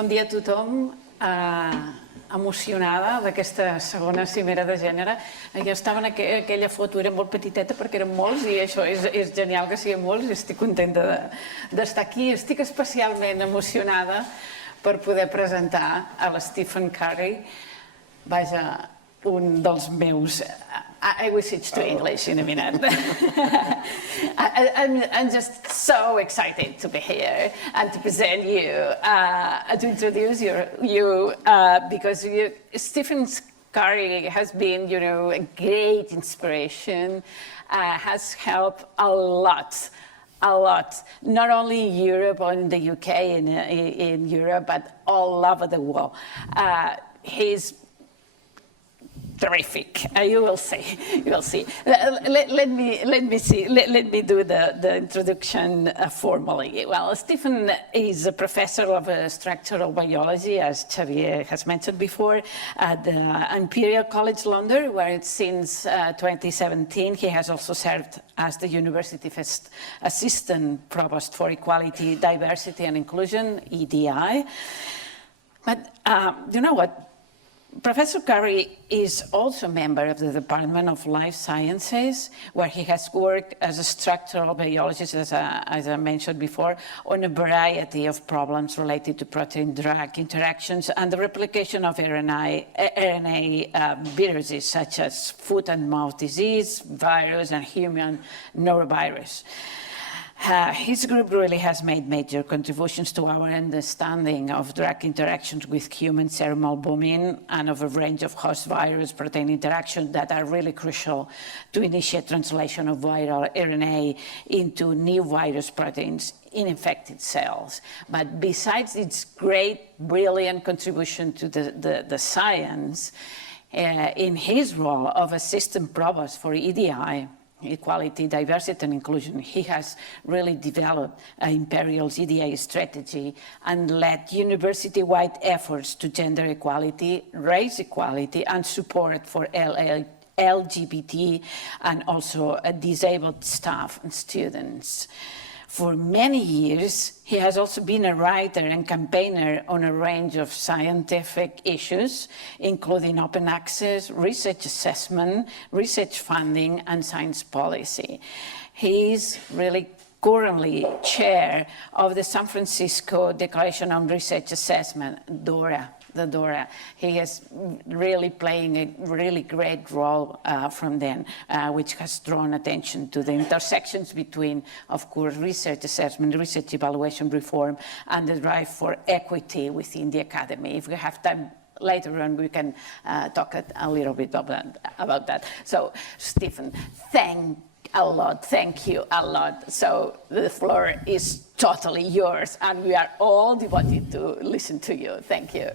Bon dia a tothom. Emocionada d'aquesta segona cimera de gènere. Jo estava en aquella foto, era molt petiteta perquè érem molts i això és genial que siguem molts i estic contenta d'estar aquí. Estic especialment emocionada per poder presentar a l'Stephen Curry, vaja, un dels meus... I will switch to English in a minute. I'm just so excited to be here and to present you, to introduce you because Stephen Curry has been, a great inspiration, has helped a lot, not only in Europe or in the UK, in Europe, but all over the world. He's terrific. You will see. Let me do the introduction formally. Well, Stephen is a professor of structural biology, as Xavier has mentioned before, at the Imperial College London, where since 2017 he has also served as the University First Assistant Provost for Equality, Diversity and Inclusion, EDI. But you know what? Professor Curry is also a member of the Department of Life Sciences, where he has worked as a structural biologist, as I mentioned before, on a variety of problems related to protein-drug interactions and the replication of RNA viruses, such as foot-and-mouth disease, virus, and human norovirus. His group really has made major contributions to our understanding of drug interactions with human serum albumin and of a range of host virus protein interactions that are really crucial to initiate translation of viral RNA into new virus proteins in infected cells. But besides its great, brilliant contribution to the science, in his role of assistant provost for EDI, Equality, Diversity and Inclusion, he has really developed Imperial's EDI strategy and led university-wide efforts to gender equality, race equality, and support for LGBT and also disabled staff and students. For many years, he has also been a writer and campaigner on a range of scientific issues, including open access, research assessment, research funding, and science policy. He is really currently chair of the San Francisco Declaration on Research Assessment, DORA. He is really playing a really great role from then, which has drawn attention to the intersections between, of course, research assessment, research evaluation reform, and the drive for equity within the academy. If we have time later on, we can talk a little bit about that. So, Stephen, thank you a lot. So the floor is totally yours, and we are all devoted to listen to you. Thank you.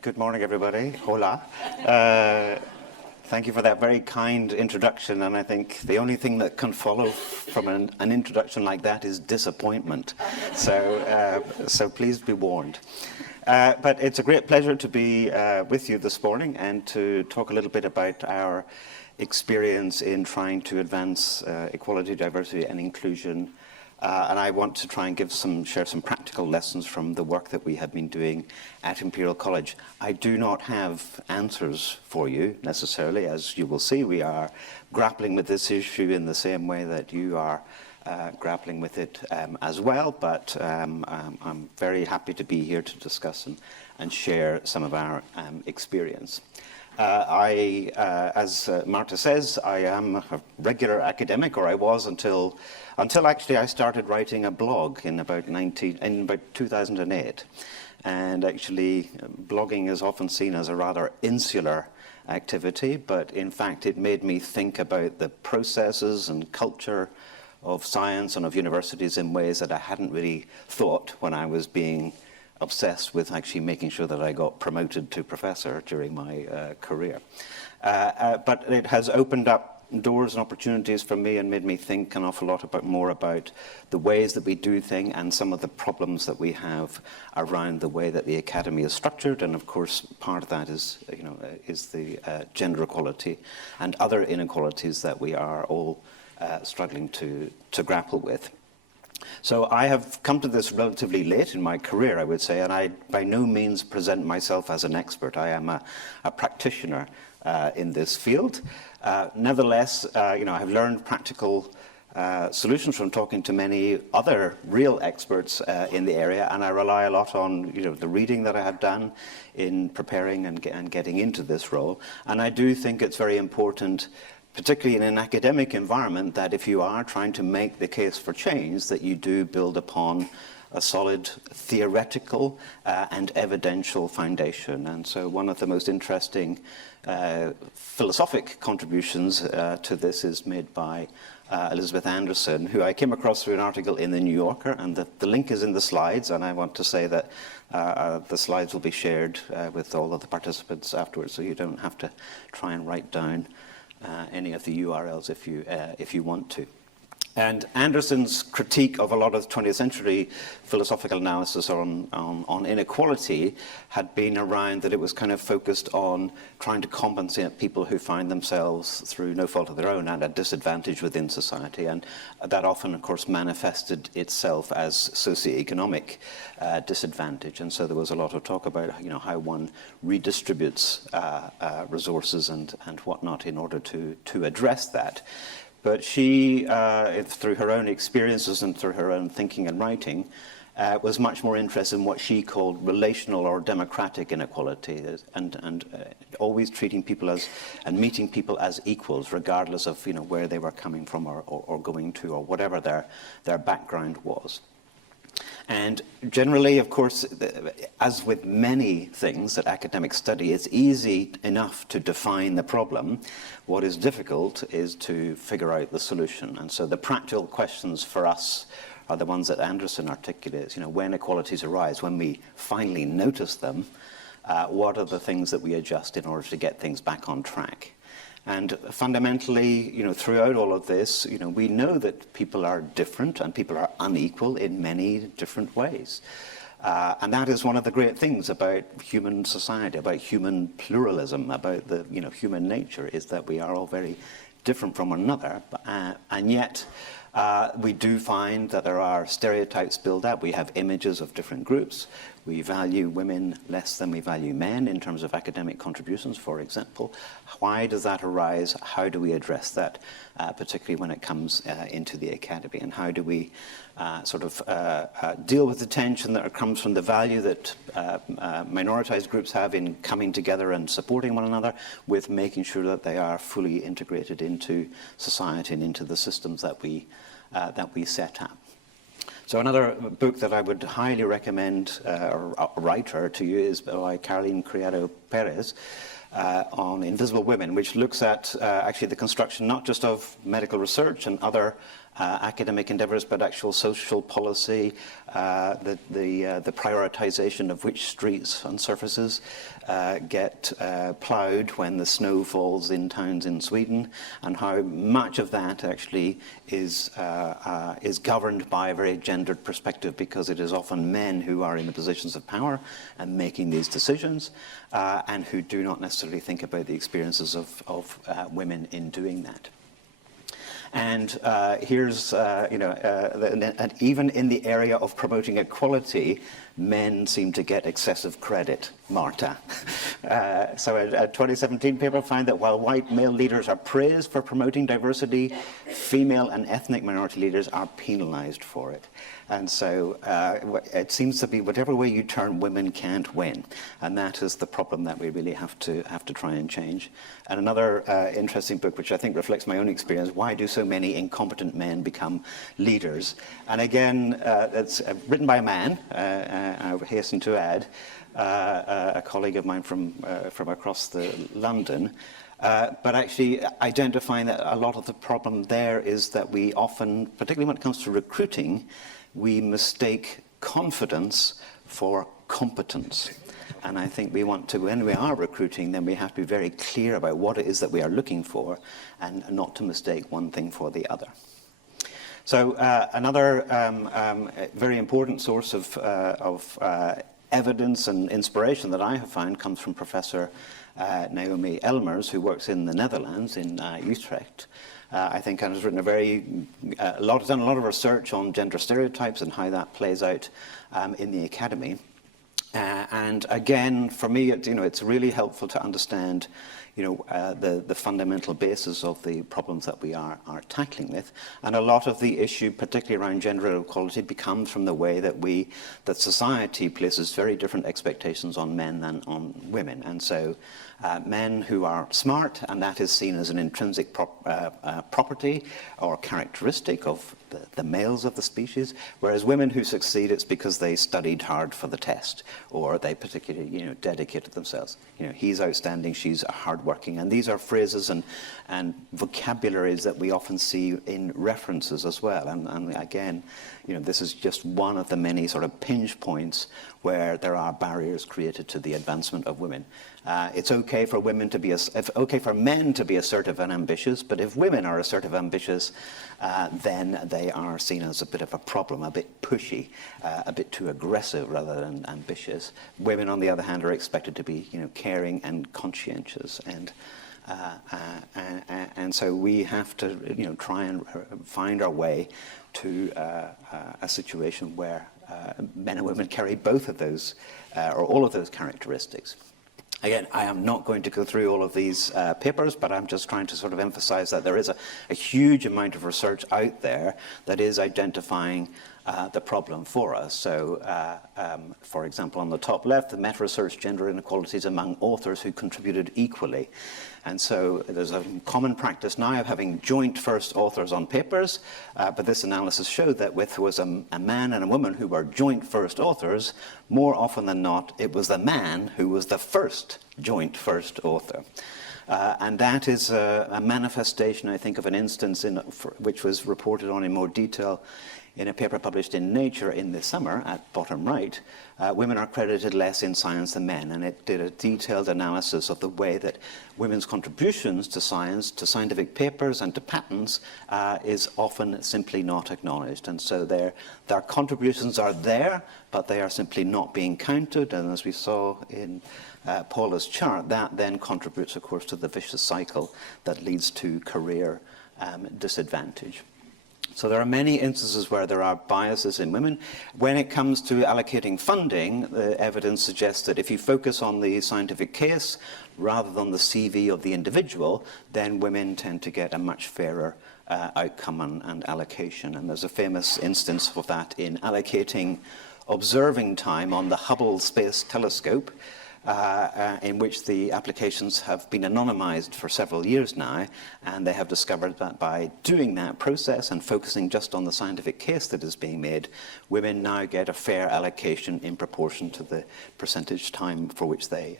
Good morning, everybody. Hola. Thank you for that very kind introduction, and I think the only thing that can follow from an introduction like that is disappointment. So please be warned. But it's a great pleasure to be with you this morning and to talk a little bit about our experience in trying to advance equality, diversity and inclusion. And I want to try and share some practical lessons from the work that we have been doing at Imperial College. I do not have answers for you necessarily. As you will see, we are grappling with this issue in the same way that you are grappling with it as well, but I'm very happy to be here to discuss and share some of our experience. As Marta says, I am a regular academic, or I was until actually I started writing a blog in about 2008. And actually, blogging is often seen as a rather insular activity, but in fact it made me think about the processes and culture of science and of universities in ways that I hadn't really thought when I was being obsessed with actually making sure that I got promoted to professor during my career. But it has opened up doors and opportunities for me and made me think an awful lot more about the ways that we do things and some of the problems that we have around the way that the academy is structured. And of course, part of that is, is the gender equality and other inequalities that we are all struggling to grapple with. So I have come to this relatively late in my career, I would say, and I by no means present myself as an expert. I am a practitioner in this field. Nevertheless, I've learned practical solutions from talking to many other real experts in the area, and I rely a lot on the reading that I have done in preparing and getting into this role. And I do think it's very important, particularly in an academic environment, that if you are trying to make the case for change, that you do build upon a solid theoretical and evidential foundation. And so one of the most interesting philosophic contributions to this is made by Elizabeth Anderson, who I came across through an article in the New Yorker, and the link is in the slides, and I want to say that the slides will be shared with all of the participants afterwards, so you don't have to try and write down any of the URLs if you want to. And Anderson's critique of a lot of 20th century philosophical analysis on inequality had been around that it was kind of focused on trying to compensate people who find themselves, through no fault of their own, at a disadvantage within society. And that often, of course, manifested itself as socioeconomic disadvantage. And so there was a lot of talk about how one redistributes resources and whatnot in order to address that. But she, through her own experiences and through her own thinking and writing, was much more interested in what she called relational or democratic inequality, and always treating people as, and meeting people as equals, regardless of where they were coming from or going to, or whatever their background was. And generally, of course, as with many things that academics study, it's easy enough to define the problem. What is difficult is to figure out the solution. And so the practical questions for us are the ones that Anderson articulates. When inequalities arise, when we finally notice them, what are the things that we adjust in order to get things back on track? And fundamentally, throughout all of this, we know that people are different and people are unequal in many different ways. And that is one of the great things about human society, about human pluralism, about the human nature, is that we are all very different from one another. And yet, we do find that there are stereotypes built up. We have images of different groups. We value women less than we value men in terms of academic contributions, for example. Why does that arise? How do we address that, particularly when it comes into the academy? And how do we deal with the tension that comes from the value that minoritized groups have in coming together and supporting one another, with making sure that they are fully integrated into society and into the systems that we set up? So another book that I would highly recommend, or a writer to you, is by Caroline Criado Perez, on Invisible Women, which looks at actually the construction not just of medical research and other academic endeavors, but actual social policy, the prioritization of which streets and surfaces get ploughed when the snow falls in towns in Sweden, and how much of that actually is governed by a very gendered perspective, because it is often men who are in the positions of power and making these decisions, and who do not necessarily think about the experiences of women in doing that. And here's, and even in the area of promoting equality, men seem to get excessive credit, Marta. So a 2017 paper found that while white male leaders are praised for promoting diversity, female and ethnic minority leaders are penalized for it. And so it seems to be whatever way you turn, women can't win. And that is the problem that we really have to try and change. And another interesting book, which I think reflects my own experience, Why Do So Many Incompetent Men Become Leaders? And again, it's written by a man, I hasten to add, a colleague of mine from across London. But actually identifying that a lot of the problem there is that we often, particularly when it comes to recruiting, we mistake confidence for competence. And I think we want to, when we are recruiting, then we have to be very clear about what it is that we are looking for and not to mistake one thing for the other. So another very important source of evidence and inspiration that I have found comes from Professor Naomi Elmers, who works in the Netherlands, in Utrecht. I think has written done a lot of research on gender stereotypes and how that plays out in the academy. And again, for me, it's really helpful to understand, the fundamental basis of the problems that we are tackling with. And a lot of the issue, particularly around gender inequality, becomes from the way that society places very different expectations on men than on women. And so men who are smart, and that is seen as an intrinsic property or characteristic of the males of the species, whereas women who succeed, it's because they studied hard for the test, or they particularly, dedicated themselves. He's outstanding, she's hardworking, and these are phrases and vocabularies that we often see in references as well. And again, this is just one of the many sort of pinch points where there are barriers created to the advancement of women. It's okay for women to be okay for men to be assertive and ambitious, but if women are assertive and ambitious, then they are seen as a bit of a problem, a bit pushy, a bit too aggressive rather than ambitious. Women, on the other hand, are expected to be, caring and conscientious, and so we have to, try and find our way to a situation where men and women carry both of those, or all of those characteristics. Again, I am not going to go through all of these papers, but I'm just trying to sort of emphasize that there is a huge amount of research out there that is identifying the problem for us. So, for example, on the top left, the meta-research gender inequalities among authors who contributed equally. And so there's a common practice now of having joint first authors on papers, but this analysis showed that with was a man and a woman who were joint first authors, more often than not, it was the man who was the first joint first author. And that is a manifestation, I think, of an instance which was reported on in more detail in a paper published in Nature in the summer, at bottom right. Women are credited less in science than men, and it did a detailed analysis of the way that women's contributions to science, to scientific papers and to patents is often simply not acknowledged. And so their contributions are there, but they are simply not being counted. And as we saw in Paula's chart, that then contributes, of course, to the vicious cycle that leads to career disadvantage. So there are many instances where there are biases in women. When it comes to allocating funding, the evidence suggests that if you focus on the scientific case rather than the CV of the individual, then women tend to get a much fairer outcome and allocation. And there's a famous instance of that in allocating observing time on the Hubble Space Telescope, in which the applications have been anonymized for several years now, and they have discovered that by doing that process and focusing just on the scientific case that is being made, women now get a fair allocation in proportion to the percentage time for which they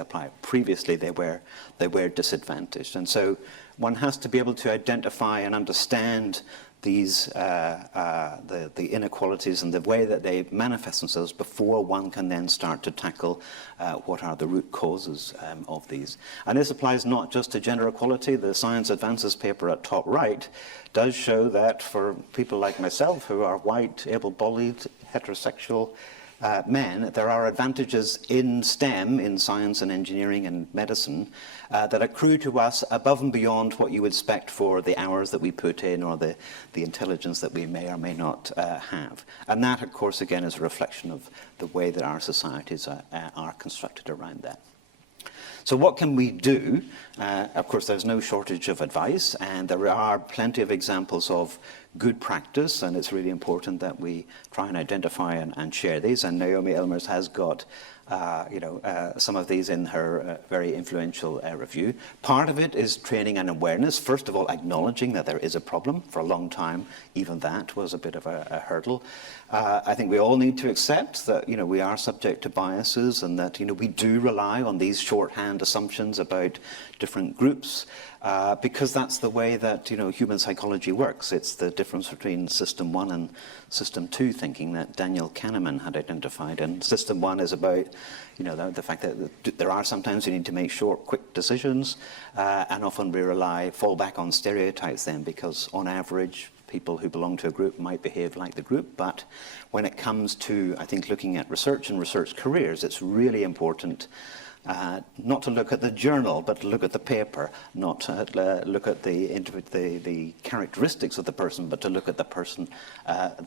apply. Previously, they were disadvantaged, and so one has to be able to identify and understand these the inequalities and the way that they manifest themselves before one can then start to tackle what are the root causes of these. And this applies not just to gender equality. The Science Advances paper at top right does show that for people like myself who are white, able-bodied, heterosexual men, there are advantages in STEM, in science and engineering and medicine, that accrue to us above and beyond what you would expect for the hours that we put in or the intelligence that we may or may not have. And that, of course, again, is a reflection of the way that our societies are constructed around that. So what can we do? Of course, there's no shortage of advice, and there are plenty of examples of good practice, and it's really important that we try and identify and share these. And Naomi Elmers has got some of these in her very influential review. Part of it is training and awareness. First of all, acknowledging that there is a problem. For a long time, even that was a bit of a hurdle. I think we all need to accept that we are subject to biases, and that we do rely on these shorthand assumptions about different groups, because that's the way that human psychology works. It's the different difference between System 1 and System 2 thinking that Daniel Kahneman had identified. And System 1 is about, the fact that there are sometimes you need to make short, quick decisions, and often we fall back on stereotypes then, because on average, people who belong to a group might behave like the group. But when it comes to, I think, looking at research and research careers, it's really important not to look at the journal, but to look at the paper, not to look at the characteristics of the person, but to look at the person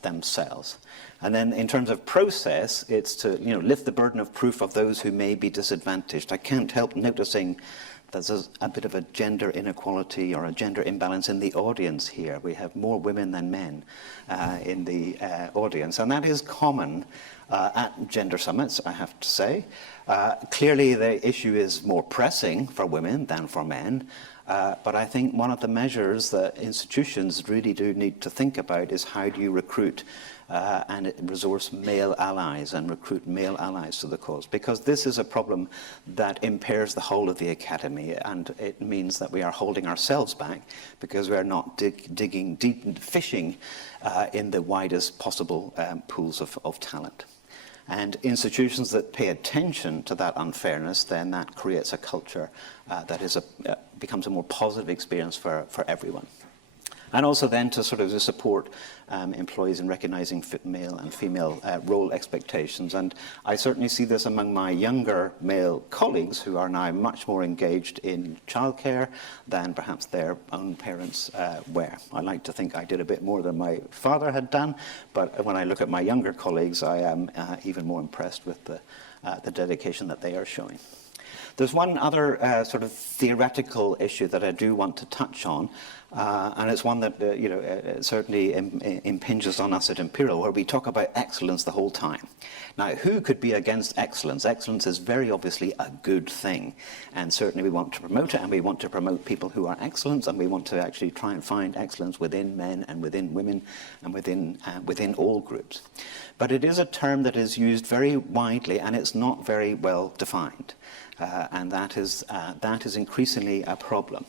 themselves. And then in terms of process, it's to lift the burden of proof of those who may be disadvantaged. I can't help noticing there's a bit of a gender inequality or a gender imbalance in the audience here. We have more women than men in the audience, and that is common at gender summits, I have to say. Clearly, the issue is more pressing for women than for men, but I think one of the measures that institutions really do need to think about is how do you recruit and resource male allies and recruit male allies to the cause, because this is a problem that impairs the whole of the academy, and it means that we are holding ourselves back because we are not digging deep and fishing in the widest possible pools of talent. And institutions that pay attention to that unfairness, then that creates a culture that becomes a more positive experience for everyone. And also then to sort of support employees in recognizing male and female role expectations. And I certainly see this among my younger male colleagues who are now much more engaged in childcare than perhaps their own parents were. I like to think I did a bit more than my father had done, but when I look at my younger colleagues, I am even more impressed with the dedication that they are showing. There's one other sort of theoretical issue that I do want to touch on, and it's one that certainly impinges on us at Imperial, where we talk about excellence the whole time. Now, who could be against excellence? Excellence is very obviously a good thing, and certainly we want to promote it, and we want to promote people who are excellent, and we want to actually try and find excellence within men and within women and within all groups. But it is a term that is used very widely, and it's not very well defined. And that is increasingly a problem,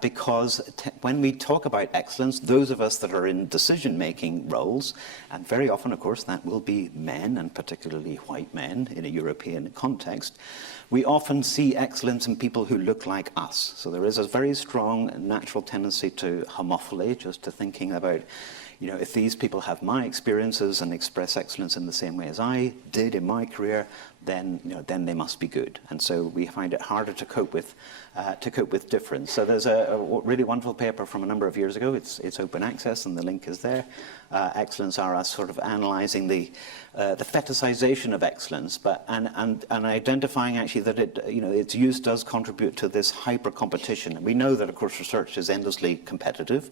because when we talk about excellence, those of us that are in decision-making roles, and very often, of course, that will be men, and particularly white men in a European context, we often see excellence in people who look like us. So there is a very strong natural tendency to homophily, just to thinking about, if these people have my experiences and express excellence in the same way as I did in my career, then they must be good. And so we find it harder to cope with difference. So there's a really wonderful paper from a number of years ago. It's open access, and the link is there. Excellence are us sort of analysing the fetishization of excellence, and identifying actually that its use does contribute to this hyper competition. And we know that, of course, research is endlessly competitive.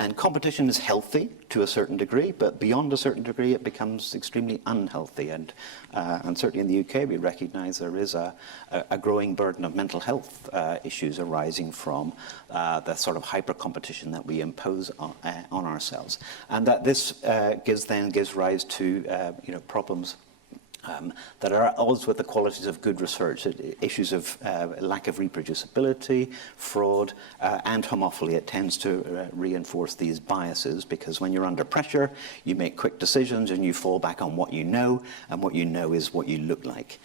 And competition is healthy to a certain degree, but beyond a certain degree, it becomes extremely unhealthy. And certainly in the UK, we recognise there is a growing burden of mental health issues arising from the sort of hyper competition that we impose on ourselves, and that this gives rise to problems that are at odds with the qualities of good research, issues of lack of reproducibility, fraud, and homophily. It tends to reinforce these biases, because when you're under pressure, you make quick decisions and you fall back on what you know, and what you know is what you look like.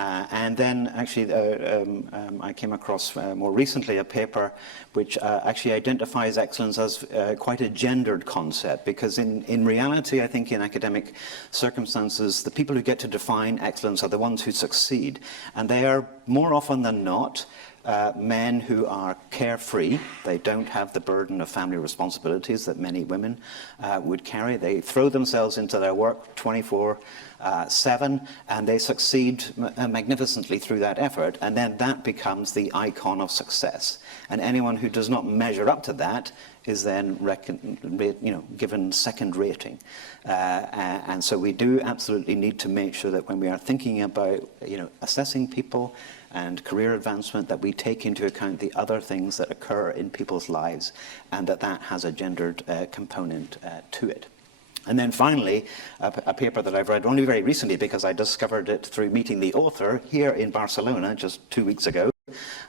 And then actually I came across more recently a paper which actually identifies excellence as quite a gendered concept, because in reality, I think in academic circumstances, the people who get to define excellence are the ones who succeed, and they are more often than not men who are carefree. They don't have the burden of family responsibilities that many women would carry. They throw themselves into their work 24/7, and they succeed magnificently through that effort, and then that becomes the icon of success. And anyone who does not measure up to that is then given second rating. And so we do absolutely need to make sure that when we are thinking about assessing people and career advancement, that we take into account the other things that occur in people's lives, and that has a gendered component to it. And then finally, a paper that I've read only very recently, because I discovered it through meeting the author here in Barcelona just 2 weeks ago.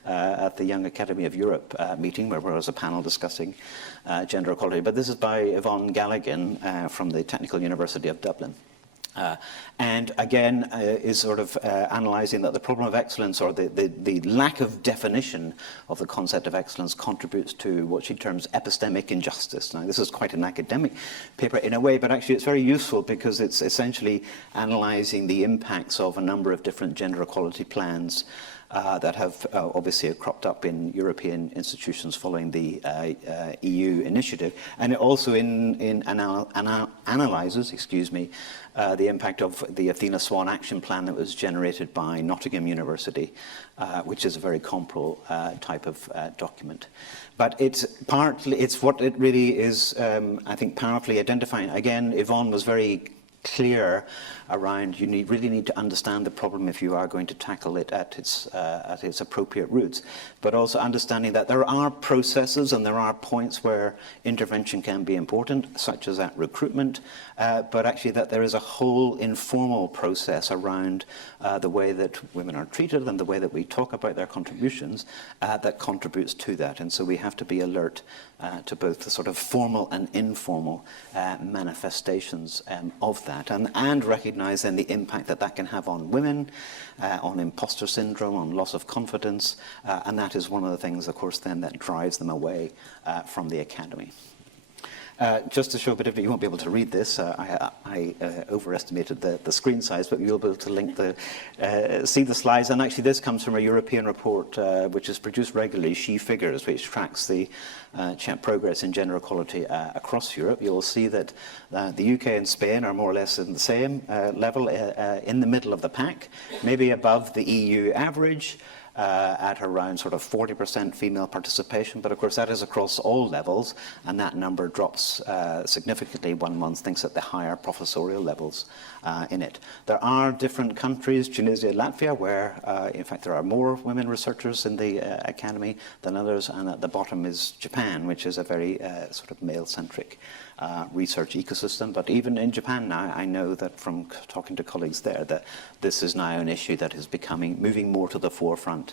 at the Young Academy of Europe meeting, where there was a panel discussing gender equality. But this is by Yvonne Galligan from the Technical University of Dublin. And again, is sort of analysing that the problem of excellence, or the lack of definition of the concept of excellence, contributes to what she terms epistemic injustice. Now, this is quite an academic paper in a way, but actually it's very useful because it's essentially analysing the impacts of a number of different gender equality plans that have obviously cropped up in European institutions following the EU initiative, and it also analyses, the impact of the Athena Swan Action Plan that was generated by Nottingham University, which is a very comparable type of document. But it's what it really is, I think, powerfully identifying. Again, Yvonne was very clear around really need to understand the problem if you are going to tackle it at its appropriate roots, but also understanding that there are processes and there are points where intervention can be important, such as at recruitment, but actually that there is a whole informal process around the way that women are treated and the way that we talk about their contributions that contributes to that. And so we have to be alert to both the sort of formal and informal manifestations of that, and recognize then the impact that that can have on women, on imposter syndrome, on loss of confidence, and that is one of the things, of course, then that drives them away from the academy. Just to show a bit of it, you won't be able to read this. I overestimated the screen size, but you'll be able to link see the slides. And actually, this comes from a European report which is produced regularly, She Figures, which tracks the progress in gender equality across Europe. You'll see that the UK and Spain are more or less in the same level, in the middle of the pack, maybe above the EU average. At around sort of 40% female participation, but of course that is across all levels, and that number drops significantly when one thinks at the higher professorial levels in it. There are different countries, Tunisia, Latvia, where in fact there are more women researchers in the academy than others, and at the bottom is Japan, which is a very sort of male-centric research ecosystem. But even in Japan now, I know that from talking to colleagues there, that this is now an issue that is moving more to the forefront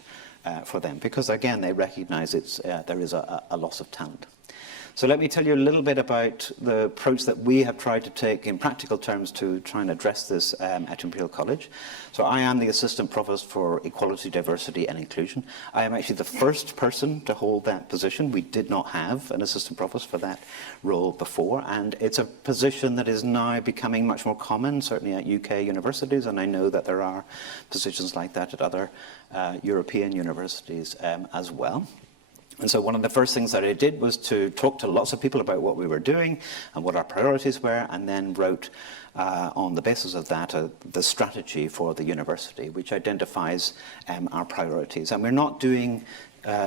for them, because again they recognize there is a loss of talent. So let me tell you a little bit about the approach that we have tried to take in practical terms to try and address this at Imperial College. So I am the Assistant Provost for Equality, Diversity and Inclusion. I am actually the first person to hold that position. We did not have an Assistant Provost for that role before, and it's a position that is now becoming much more common, certainly at UK universities, and I know that there are positions like that at other European universities as well. And so one of the first things that I did was to talk to lots of people about what we were doing and what our priorities were, and then wrote on the basis of that the strategy for the university, which identifies our priorities. And we're not doing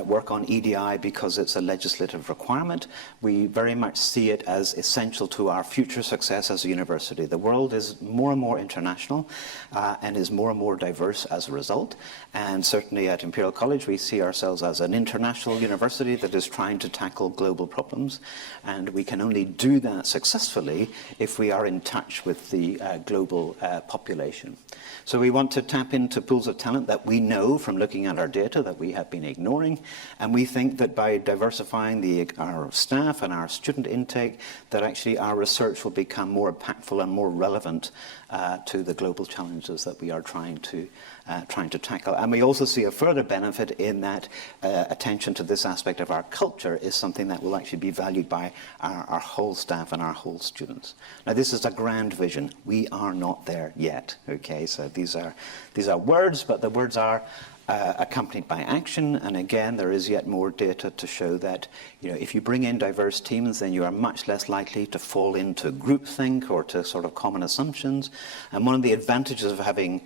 work on EDI because it's a legislative requirement. We very much see it as essential to our future success as a university. The world is more and more international and is more and more diverse as a result. And certainly at Imperial College, we see ourselves as an international university that is trying to tackle global problems. And we can only do that successfully if we are in touch with the global population. So we want to tap into pools of talent that we know from looking at our data that we have been ignoring. And we think that by diversifying our staff and our student intake, that actually our research will become more impactful and more relevant to the global challenges that we are trying to tackle. And we also see a further benefit in that attention to this aspect of our culture is something that will actually be valued by our whole staff and our whole students. Now, this is a grand vision. We are not there yet. Okay, so these are words, but the words are accompanied by action. And again, there is yet more data to show that, if you bring in diverse teams, then you are much less likely to fall into groupthink or to sort of common assumptions. And one of the advantages of having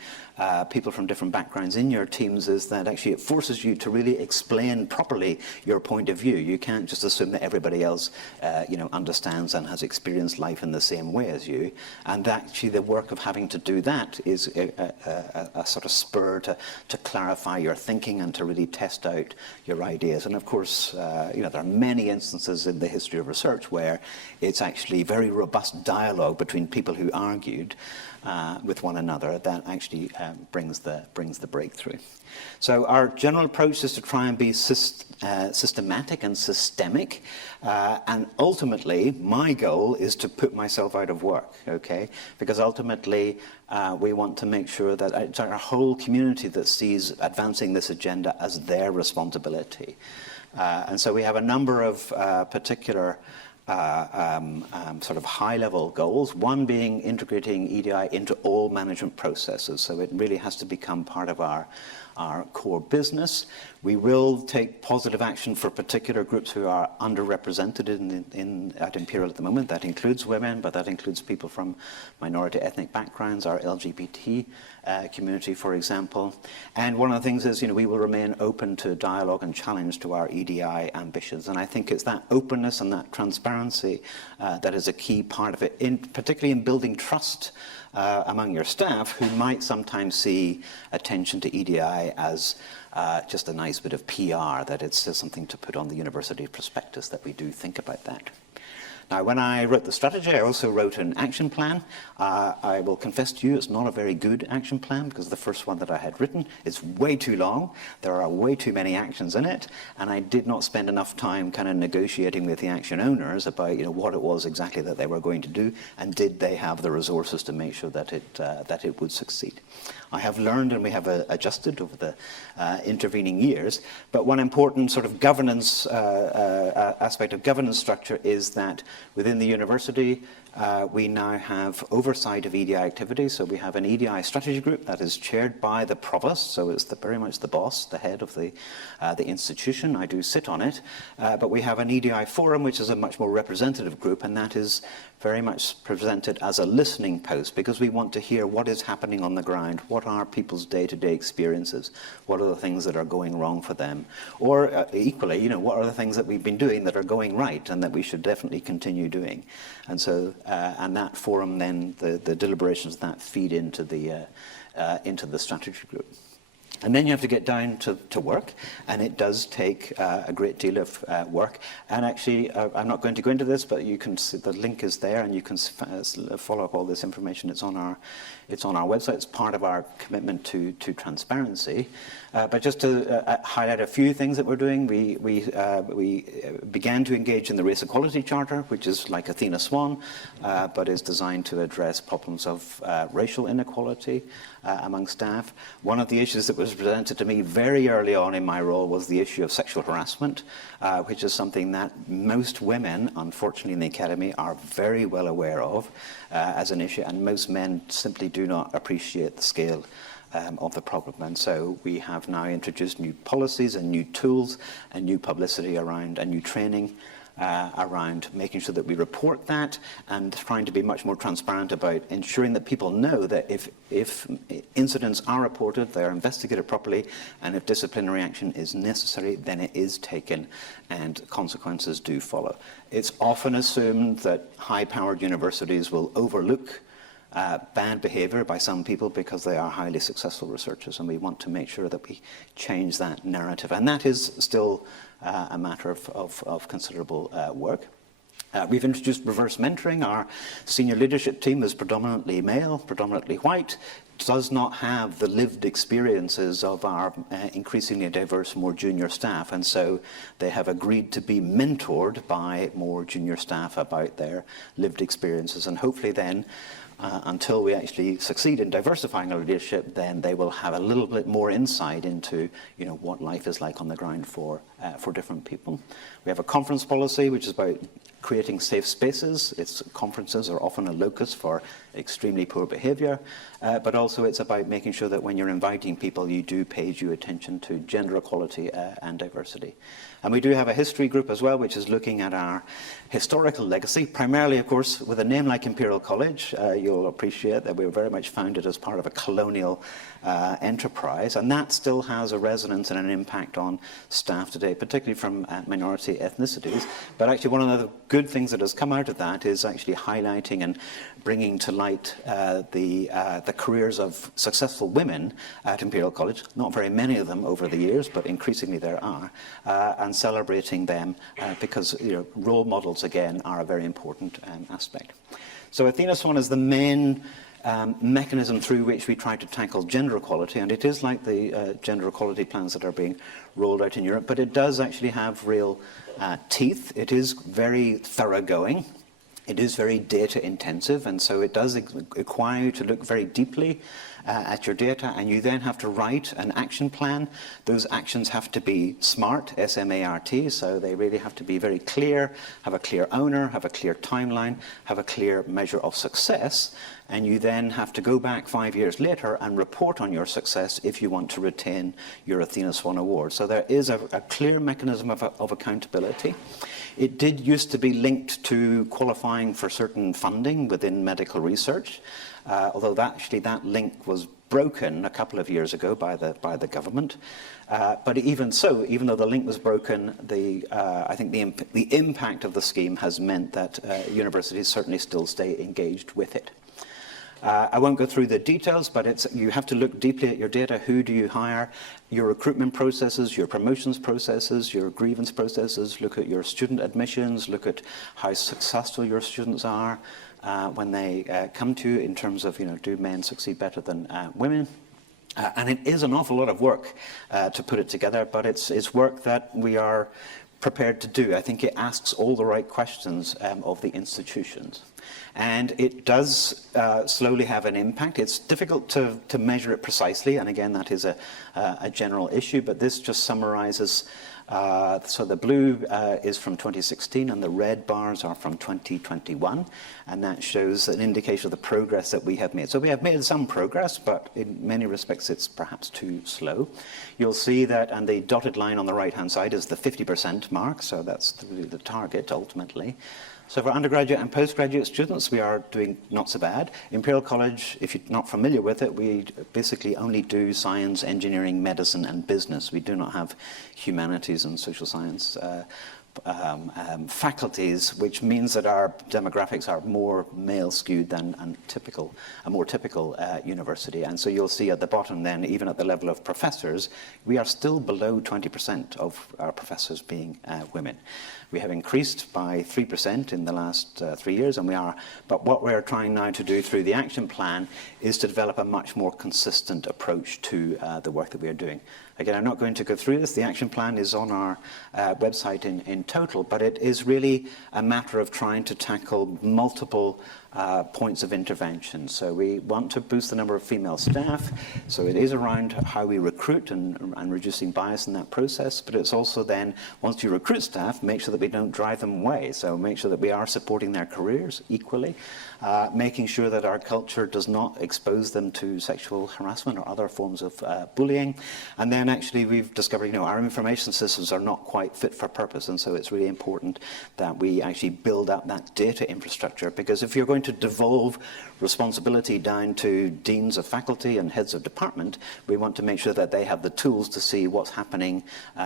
people from different backgrounds in your teams is that actually it forces you to really explain properly your point of view. You can't just assume that everybody else, understands and has experienced life in the same way as you. And actually the work of having to do that is a sort of spur to clarify clarify your thinking and to really test out your ideas. And of course, there are many instances in the history of research where it's actually very robust dialogue between people who argued with one another that actually brings the breakthrough. So our general approach is to try and be systematic and systemic, and ultimately my goal is to put myself out of work, okay? Because ultimately we want to make sure that it's our whole community that sees advancing this agenda as their responsibility. And so we have a number of particular sort of high-level goals, one being integrating EDI into all management processes. So it really has to become part of our core business. We will take positive action for particular groups who are underrepresented at Imperial at the moment. That includes women, but that includes people from minority ethnic backgrounds, our LGBT community, for example. And one of the things is, we will remain open to dialogue and challenge to our EDI ambitions. And I think it's that openness and that transparency that is a key part of it, particularly in building trust among your staff, who might sometimes see attention to EDI as just a nice bit of PR, that it's just something to put on the university prospectus, that we do think about that. Now, when I wrote the strategy, I also wrote an action plan. I will confess to you, it's not a very good action plan, because the first one that I had written is way too long. There are way too many actions in it, and I did not spend enough time kind of negotiating with the action owners about what it was exactly that they were going to do, and did they have the resources to make sure that it would succeed. I have learned, and we have adjusted over the intervening years, but one important sort of governance aspect of governance structure is that within the university, we now have oversight of EDI activities. So we have an EDI strategy group that is chaired by the provost. So it's very much the boss, the head of the institution. I do sit on it. But we have an EDI forum, which is a much more representative group, and that is very much presented as a listening post, because we want to hear what is happening on the ground. What are people's day-to-day experiences? What are the things that are going wrong for them? Or equally, what are the things that we've been doing that are going right and that we should definitely continue doing? And so, and that forum then, the deliberations of that feed into the strategy group. And then you have to get down to work, and it does take a great deal of work. And actually, I'm not going to go into this, but you can see the link is there, and you can follow up all this information. It's on our website. It's part of our commitment to transparency. But just to highlight a few things that we're doing, we began to engage in the Race Equality Charter, which is like Athena Swan, but is designed to address problems of racial inequality among staff. One of the issues that was presented to me very early on in my role was the issue of sexual harassment, which is something that most women, unfortunately, in the academy are very well aware of as an issue, and most men simply do not appreciate the scale of the problem. And so we have now introduced new policies and new tools and new publicity around, and new training around making sure that we report that, and trying to be much more transparent about ensuring that people know that if incidents are reported, they are investigated properly, and if disciplinary action is necessary, then it is taken and consequences do follow. It's often assumed that high-powered universities will overlook bad behavior by some people because they are highly successful researchers, and we want to make sure that we change that narrative. And that is still a matter of considerable work. We've introduced reverse mentoring. Our senior leadership team is predominantly male, predominantly white, does not have the lived experiences of our increasingly diverse, more junior staff, and so they have agreed to be mentored by more junior staff about their lived experiences, and hopefully then until we actually succeed in diversifying our leadership, then they will have a little bit more insight into what life is like on the ground for different people. We have a conference policy, which is about creating safe spaces. Conferences are often a locus for extremely poor behavior, but also it's about making sure that when you're inviting people, you do pay due attention to gender equality and diversity. And we do have a history group as well, which is looking at our historical legacy, primarily, of course, with a name like Imperial College. You'll appreciate that we were very much founded as part of a colonial enterprise, and that still has a resonance and an impact on staff today, particularly from minority ethnicities. But actually, one of the good things that has come out of that is actually highlighting and bringing to light the careers of successful women at Imperial College. Not very many of them over the years, but increasingly there are, and celebrating them because role models, again, are a very important aspect. So Athena Swan is the main mechanism through which we try to tackle gender equality, and it is like the gender equality plans that are being rolled out in Europe, but it does actually have real teeth. It is very thoroughgoing. It is very data intensive, and so it does require you to look very deeply at your data, and you then have to write an action plan. Those actions have to be SMART, S-M-A-R-T, so they really have to be very clear, have a clear owner, have a clear timeline, have a clear measure of success, and you then have to go back 5 years later and report on your success if you want to retain your Athena Swan Award. So there is a clear mechanism of accountability. It did used to be linked to qualifying for certain funding within medical research, although that link was broken a couple of years ago by the government. But even so, even though the link was broken, I think the impact of the scheme has meant that universities certainly still stay engaged with it. I won't go through the details, but you have to look deeply at your data. Who do you hire? Your recruitment processes, your promotions processes, your grievance processes. Look at your student admissions. Look at how successful your students are when they come to you in terms of, do men succeed better than women? And it is an awful lot of work to put it together, but it's work that we are prepared to do. I think it asks all the right questions of the institutions. And it does slowly have an impact. It's difficult to measure it precisely, and again, that is a general issue, but this just summarizes. So the blue is from 2016, and the red bars are from 2021, and that shows an indication of the progress that we have made. So we have made some progress, but in many respects it's perhaps too slow. You'll see that, and the dotted line on the right-hand side is the 50% mark, so that's really the target ultimately. So for undergraduate and postgraduate students, we are doing not so bad. Imperial College, if you're not familiar with it, we basically only do science, engineering, medicine, and business. We do not have humanities and social science faculties, which means that our demographics are more male skewed than a more typical university. And so you'll see at the bottom then, even at the level of professors, we are still below 20% of our professors being women. We have increased by 3% in the last 3 years, but what we're trying now to do through the action plan is to develop a much more consistent approach to the work that we are doing. Again, I'm not going to go through this. The action plan is on our website in total, but it is really a matter of trying to tackle multiple points of intervention. So we want to boost the number of female staff. So it is around how we recruit and reducing bias in that process. But it's also then, once you recruit staff, make sure that we don't drive them away. So make sure that we are supporting their careers equally, making sure that our culture does not expose them to sexual harassment or other forms of bullying. And then actually we've discovered, our information systems are not quite fit for purpose. And so it's really important that we actually build up that data infrastructure, because if you're going to devolve responsibility down to deans of faculty and heads of department, we want to make sure that they have the tools to see what's happening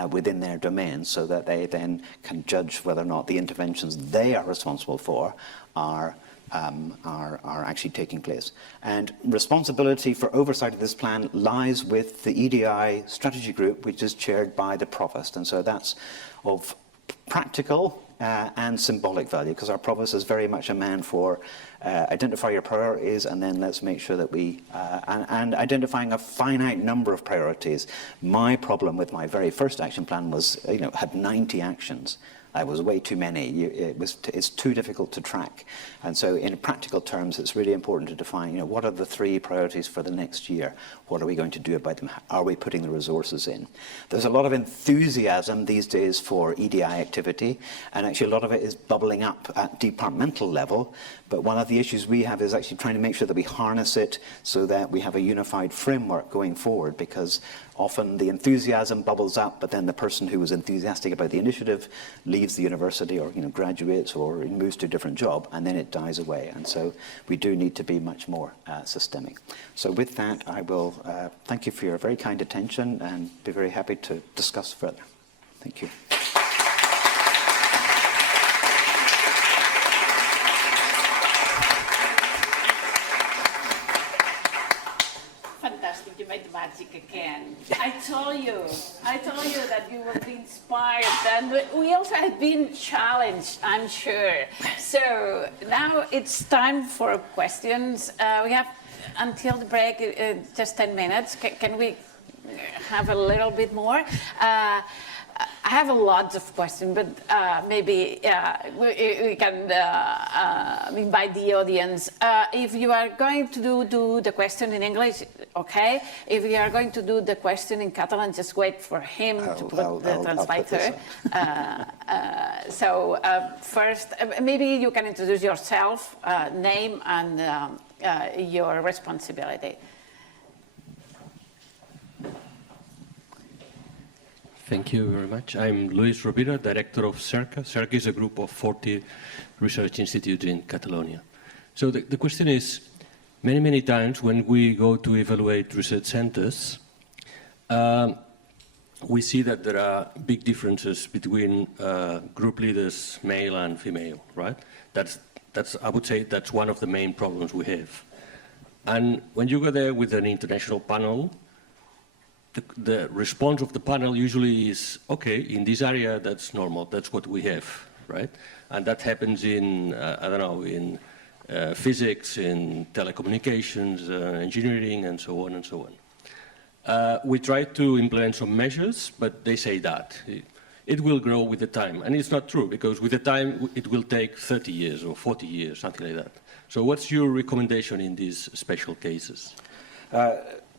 within their domain, so that they then can judge whether or not the interventions they are responsible for are actually taking place. And responsibility for oversight of this plan lies with the EDI strategy group, which is chaired by the provost. And so that's of practical and symbolic value, because our provost is very much a man for identify your priorities, and then let's make sure that we, and identifying a finite number of priorities. My problem with my very first action plan was, had 90 actions. It was way too many. It's too difficult to track. And so in practical terms, it's really important to define, what are the 3 priorities for the next year? What are we going to do about them? Are we putting the resources in? There's a lot of enthusiasm these days for EDI activity, and actually a lot of it is bubbling up at departmental level. But one of the issues we have is actually trying to make sure that we harness it so that we have a unified framework going forward, because often the enthusiasm bubbles up, but then the person who was enthusiastic about the initiative leaves the university, or graduates, or moves to a different job, and then it dies away. And so we do need to be much more systemic. So with that, I will thank you for your very kind attention, and be very happy to discuss further. Thank you. fantastic. You made the magic again. I told you that you will be inspired, and we also have been challenged, I'm sure. So now it's time for questions. We have until the break, just 10 minutes. Can we have a little bit more? I have a lot of questions, but maybe we can invite the audience. If you are going to do the question in English, okay. If you are going to do the question in Catalan, just wait for him to put the translator. So first, maybe you can introduce yourself, name and your responsibility. Thank you very much. I'm Luis Rovira, director of Recerca. Recerca is a group of 40 research institutes in Catalonia. So the question is, many times when we go to evaluate research centers, we see that there are big differences between group leaders, male and female, right? I would say that's one of the main problems we have. And when you go there with an international panel, the response of the panel usually is, okay, in this area, that's normal, that's what we have, right? And that happens in, I don't know, in physics, in telecommunications, engineering, and so on and so on. We try to implement some measures, but they say that it will grow with the time. And it's not true, because with the time, it will take 30 years or 40 years, something like that. So what's your recommendation in these special cases?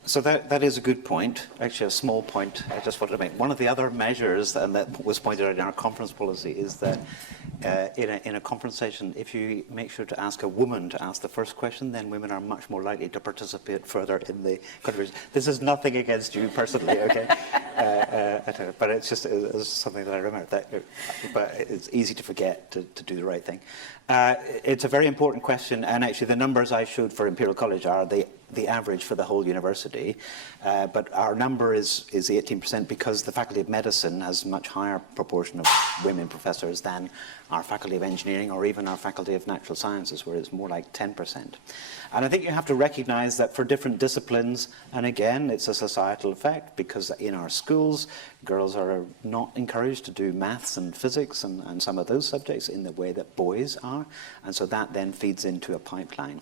So that is a good point, actually a small point I just wanted to make. One of the other measures, and that was pointed out in our conference policy, is that in a conversation, if you make sure to ask a woman to ask the first question, then women are much more likely to participate further in the conversation. This is nothing against you personally, okay? But it's just it's something that I remember. But it's easy to forget to do the right thing. It's a very important question, and actually the numbers I showed for Imperial College are the average for the whole university, but our number is 18% because the Faculty of Medicine has a much higher proportion of women professors than our Faculty of Engineering or even our Faculty of Natural Sciences, where it's more like 10%. And I think you have to recognize that for different disciplines, and again, it's a societal effect, because in our schools, girls are not encouraged to do maths and physics and some of those subjects in the way that boys are, and so that then feeds into a pipeline.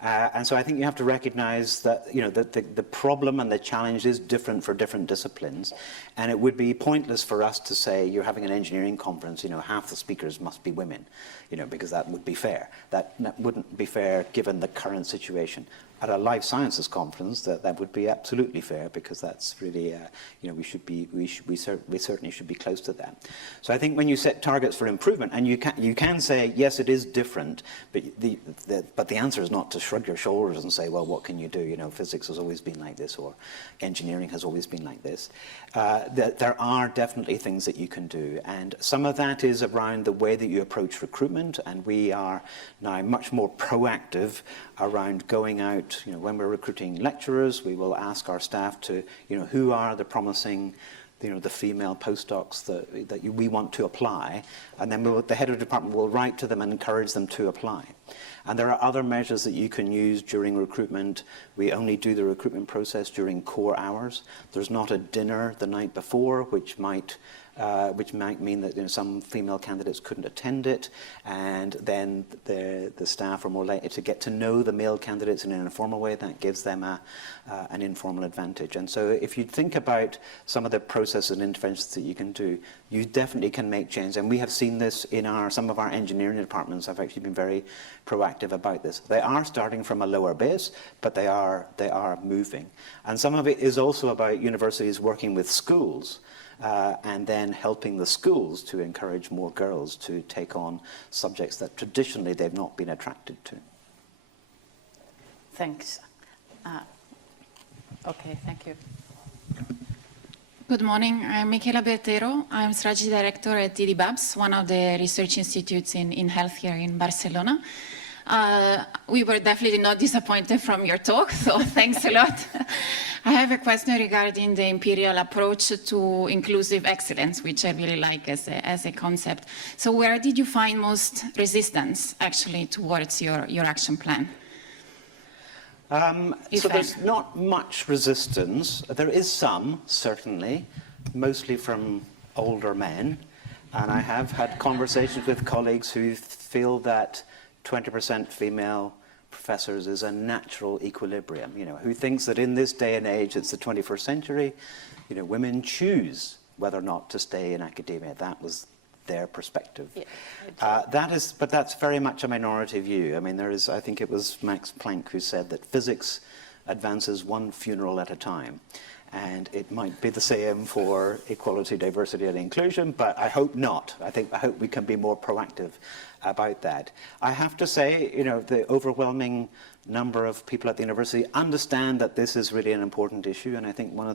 And so I think you have to recognize that, you know, that the problem and the challenge is different for different disciplines. And it would be pointless for us to say, you're having an engineering conference, you know, half the speakers must be women, you know, because that would be fair. That wouldn't be fair given the current situation. At a life sciences conference, that would be absolutely fair, because that's really, you know, we certainly should be close to that. So I think when you set targets for improvement, and you can say, yes, it is different, but the answer is not to shrug your shoulders and say, well, what can you do? You know, physics has always been like this, or engineering has always been like this. There are definitely things that you can do, and some of that is around the way that you approach recruitment, and we are now much more proactive around going out. You know, when we're recruiting lecturers, we will ask our staff to, you know, who are the promising, you know, the female postdocs that we want to apply, and then the head of the department will write to them and encourage them to apply. And there are other measures that you can use during recruitment. We only do the recruitment process during core hours. There's not a dinner the night before, which might mean that, you know, some female candidates couldn't attend it, and then the staff are more likely to get to know the male candidates in an informal way. That gives them an informal advantage. And so if you think about some of the processes and interventions that you can do, you definitely can make change. And we have seen this in some of our engineering departments have actually been very proactive about this. They are starting from a lower base, but they are moving. And some of it is also about universities working with schools, and then helping the schools to encourage more girls to take on subjects that traditionally they've not been attracted to. Thanks. Okay, thank you. Good morning, I'm Michela Bertero. I'm strategy director at TDBabs, one of the research institutes in healthcare in Barcelona. We were definitely not disappointed from your talk, so thanks a lot. I have a question regarding the Imperial approach to inclusive excellence, which I really like as a concept. So where did you find most resistance, actually, towards your action plan? So there's not much resistance. There is some, certainly, mostly from older men. And I have had conversations with colleagues who feel that 20% female professors is a natural equilibrium, who thinks that in this day and age, it's the 21st century, women choose whether or not to stay in academia. That was their perspective. Yeah, but that's very much a minority view. I mean, I think it was Max Planck who said that physics advances one funeral at a time. And it might be the same for equality, diversity, and inclusion, but I hope not. I hope we can be more proactive about that. I have to say, the overwhelming number of people at the university understand that this is really an important issue, and I think one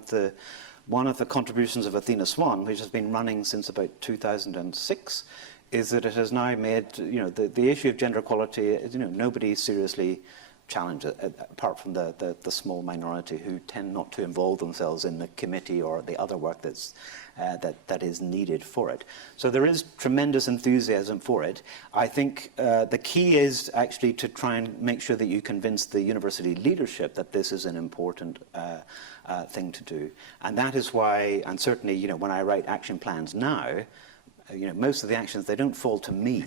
of the contributions of Athena Swan, which has been running since about 2006, is that it has now made, the issue of gender equality, nobody seriously challenge it, apart from the small minority who tend not to involve themselves in the committee or the other work that is needed for it. So there is tremendous enthusiasm for it. I think the key is actually to try and make sure that you convince the university leadership that this is an important thing to do. And that is why, and certainly, when I write action plans now, most of the actions, they don't fall to me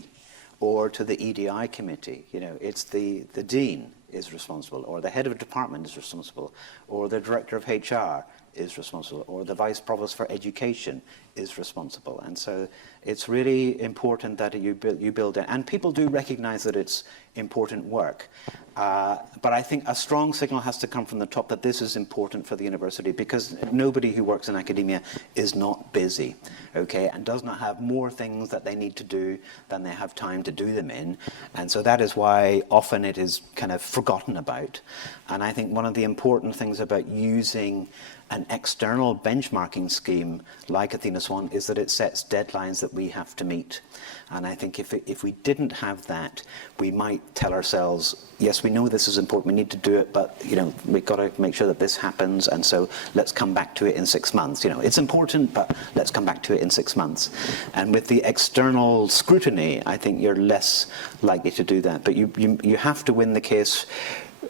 or to the EDI committee. It's the dean is responsible, or the head of a department is responsible, or the director of HR is responsible, or the vice provost for education is responsible. And so it's really important that you build it. And people do recognize that it's important work. But I think a strong signal has to come from the top that this is important for the university, because nobody who works in academia is not busy, okay, and does not have more things that they need to do than they have time to do them in. And so that is why often it is kind of forgotten about. And I think one of the important things about using an external benchmarking scheme like Athena Swan is that it sets deadlines that we have to meet. And I think if we didn't have that, we might tell ourselves, yes, we know this is important, we need to do it, but we've got to make sure that this happens, and so let's come back to it in 6 months. It's important, but let's come back to it in 6 months. And with the external scrutiny, I think you're less likely to do that. But you have to win the case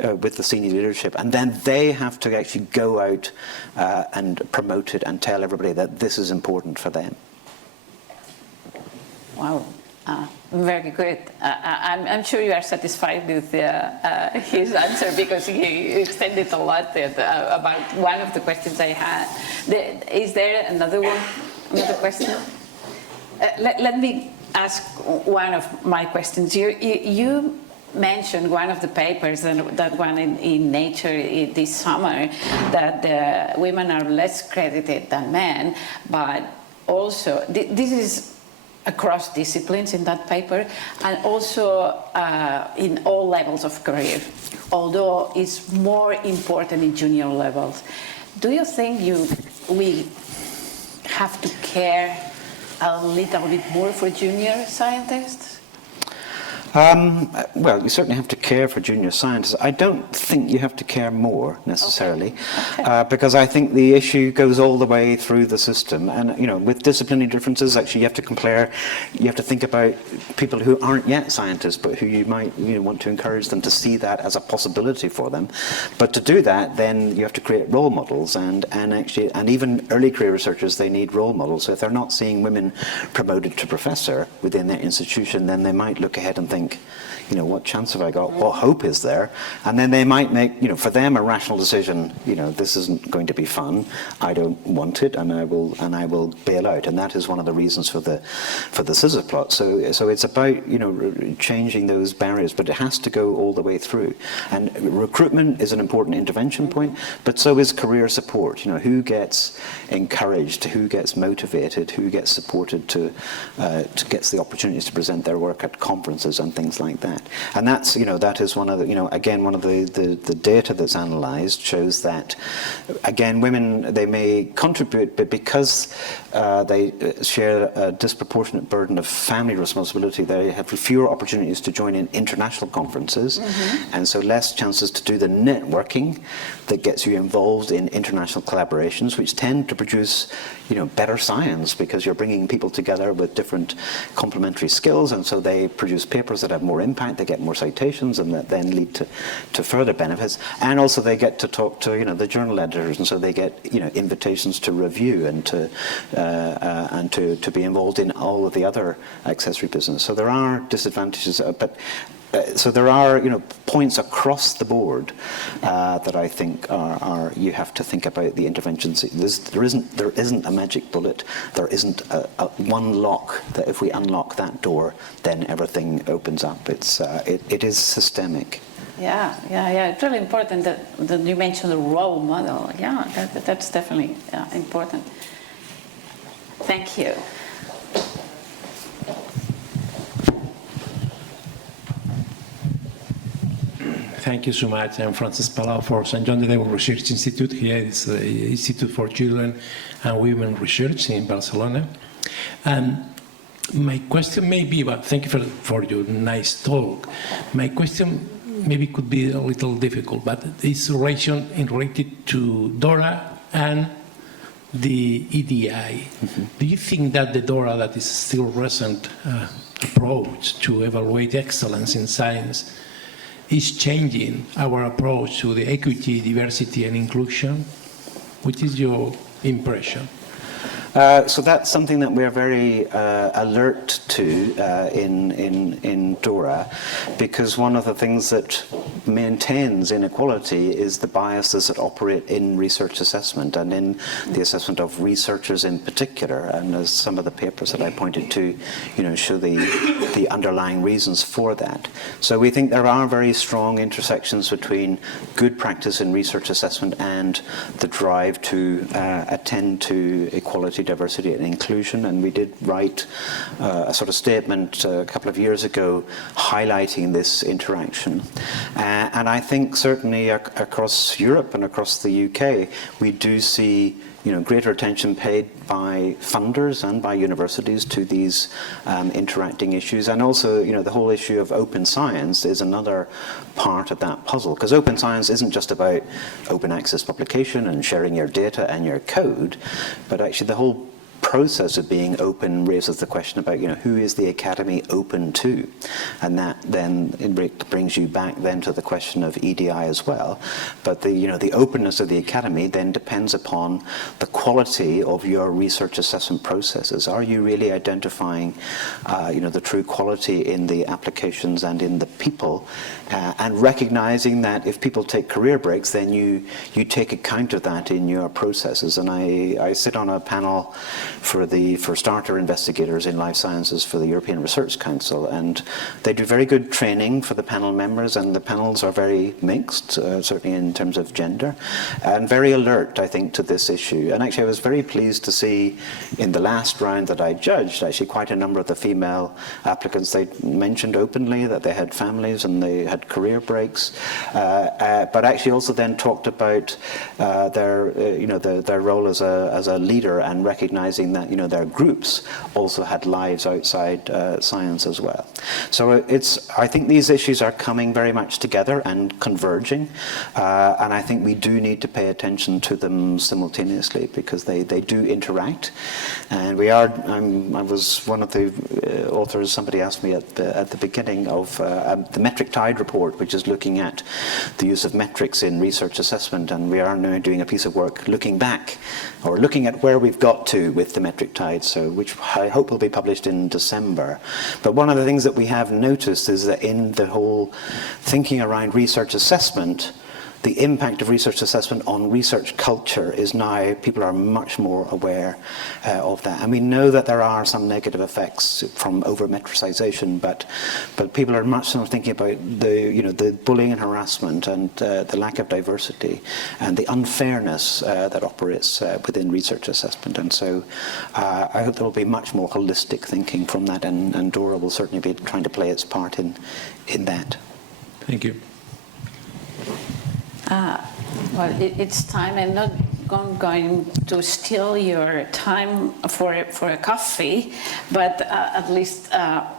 with the senior leadership, and then they have to actually go out and promote it and tell everybody that this is important for them. Wow, very good. I'm sure you are satisfied with his answer, because he extended a lot about one of the questions I had. Is there another question? Let me ask one of my questions. You mentioned one of the papers, that one in Nature this summer, that women are less credited than men, but also this is across disciplines in that paper, and also in all levels of career, although it's more important in junior levels. Do you think we have to care a little bit more for junior scientists? Well, you certainly have to care for junior scientists. I don't think you have to care more necessarily, okay. Because I think the issue goes all the way through the system. And with disciplinary differences, actually, you have to think about people who aren't yet scientists, but who you might want to encourage them to see that as a possibility for them. But to do that, then you have to create role models, and even early career researchers, they need role models. So if they're not seeing women promoted to professor within their institution, then they might look ahead and think, what chance have I got? What hope is there? And then they might make, for them, a rational decision. This isn't going to be fun. I don't want it, and I will bail out. And that is one of the reasons for the scissor plot. So it's about changing those barriers, but it has to go all the way through. And recruitment is an important intervention point, but so is career support. Who gets encouraged? Who gets motivated? Who gets supported to gets the opportunities to present their work at conferences and things like that. And that is one of the, again, one of the data that's analysed shows that, again, women, they may contribute, but because they share a disproportionate burden of family responsibility, they have fewer opportunities to join in international conferences, and so less chances to do the networking that gets you involved in international collaborations, which tend to produce, better science, because you're bringing people together with different complementary skills, and so they produce papers that have more impact, they get more citations, and that then lead to further benefits. And also they get to talk to, the journal editors, and so they get, invitations to review and to be involved in all of the other accessory business. So there are disadvantages, but so there are, points across the board that I think are you have to think about the interventions. There isn't a magic bullet. There isn't a one lock that if we unlock that door, then everything opens up. It is systemic. Yeah. It's really important that you mentioned the role model. Yeah, that's definitely important. Thank you. Thank you so much. I'm Francis Palau for St. John de Déu Research Institute. Here it's the Institute for Children and Women Research in Barcelona. And my question may be, but thank you for your nice talk. My question maybe could be a little difficult, but it's related to DORA and the EDI. Mm-hmm. Do you think that the DORA, that is still recent approach to evaluate excellence in science, is changing our approach to the equity, diversity, and inclusion? What is your impression? So that's something that we're very alert to in DORA, because one of the things that maintains inequality is the biases that operate in research assessment and in the assessment of researchers in particular. And as some of the papers that I pointed to, show the underlying reasons for that. So we think there are very strong intersections between good practice in research assessment and the drive to attend to equality, diversity and inclusion. And we did write a sort of statement a couple of years ago highlighting this interaction. And I think certainly across Europe and across the UK, we do see greater attention paid by funders and by universities to these interacting issues. And also, the whole issue of open science is another part of that puzzle, because open science isn't just about open access publication and sharing your data and your code, but actually the whole process of being open raises the question about, who is the academy open to? And that then it brings you back then to the question of EDI as well. But the openness of the academy then depends upon the quality of your research assessment processes. Are you really identifying, the true quality in the applications and in the people, and recognizing that if people take career breaks, then you take account of that in your processes. And I sit on a panel for starter investigators in life sciences for the European Research Council, and they do very good training for the panel members, and the panels are very mixed, certainly in terms of gender, and very alert, I think, to this issue. And actually I was very pleased to see in the last round that I judged, actually quite a number of the female applicants, they mentioned openly that they had families and they had career breaks, but actually also then talked about their role as a leader, and recognizing that their groups also had lives outside science as well. So I think these issues are coming very much together and converging, and I think we do need to pay attention to them simultaneously, because they do interact. And I was one of the authors. Somebody asked me at the beginning of the Metric Tide report, which is looking at the use of metrics in research assessment, and we are now doing a piece of work looking back, or looking at where we've got to with the metric tide, which I hope will be published in December. But one of the things that we have noticed is that in the whole thinking around research assessment, the impact of research assessment on research culture is now, people are much more aware of that. And we know that there are some negative effects from over-metricization, but people are much more thinking about the bullying and harassment and the lack of diversity and the unfairness that operates within research assessment. And so I hope there will be much more holistic thinking from that, and DORA will certainly be trying to play its part in that. Thank you. Well, it's time. I'm not going to steal your time for a coffee, but at least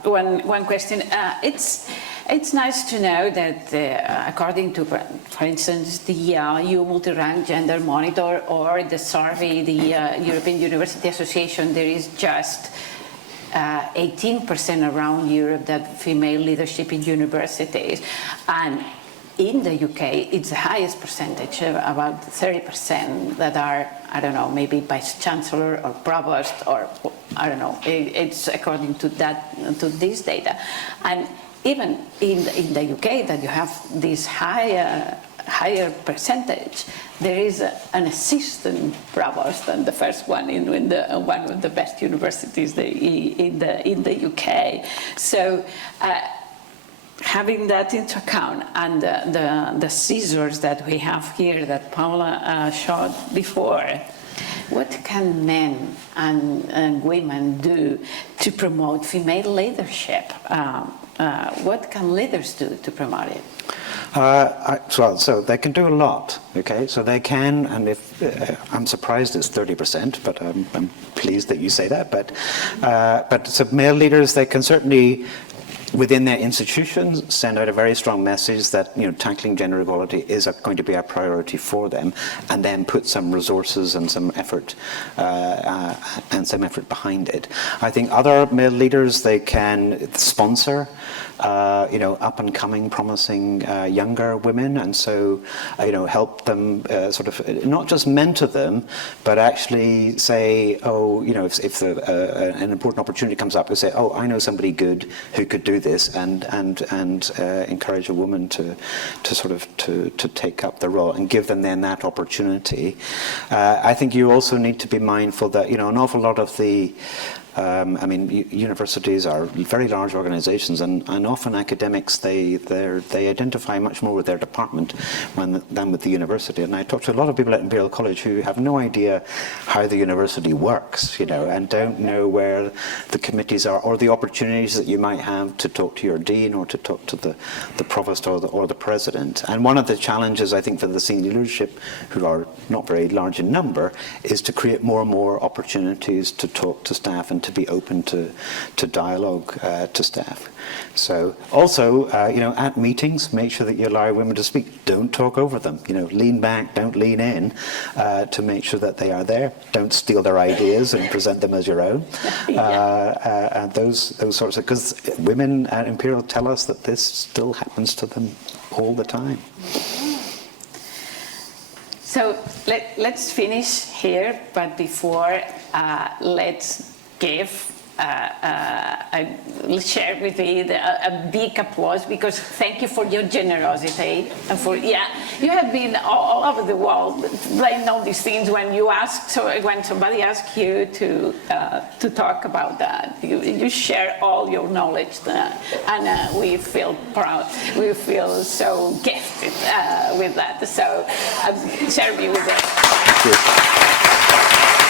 one question. It's nice to know that according to, for instance, the EU Multi-Rank Gender Monitor or the survey, the European University Association, there is just 18% around Europe that female leadership in universities. And in the UK, it's the highest percentage, about 30% that are, I don't know, maybe vice chancellor or provost, or I don't know. It's according to this data, and even in the UK, that you have this higher percentage, there is an assistant provost, and the first one in one of the best universities in the UK. So. Having that into account, and the scissors that we have here that Paula showed before, what can men and women do to promote female leadership? What can leaders do to promote it? So they can do a lot, okay? So they can, and if I'm surprised it's 30%, but I'm pleased that you say that. But so male leaders, they can certainly, within their institutions, send out a very strong message that tackling gender equality is going to be a priority for them, and then put some resources and some effort behind it. I think other male leaders, they can sponsor up and coming, promising younger women, and so help them sort of not just mentor them, but actually say, if an important opportunity comes up, they say, I know somebody good who could do this, and encourage a woman to take up the role and give them then that opportunity. I think you also need to be mindful that an awful lot of the universities are very large organizations, and often academics, they identify much more with their department than with the university. And I talk to a lot of people at Imperial College who have no idea how the university works, and don't know where the committees are, or the opportunities that you might have to talk to your dean, or to talk to the provost or the president. And one of the challenges, I think, for the senior leadership, who are not very large in number, is to create more and more opportunities to talk to staff and to be open to dialogue to staff. So also, at meetings, make sure that you allow women to speak. Don't talk over them. Lean back, don't lean in, to make sure that they are there. Don't steal their ideas and present them as your own. And those sorts of, because women at Imperial tell us that this still happens to them all the time. So let's finish here, but before, let's give share with you a big applause, because thank you for your generosity, and you have been all over the world playing all these things. When somebody asks you to talk about that, you share all your knowledge, and we feel proud. We feel so gifted with that. So share me with us. Thank you.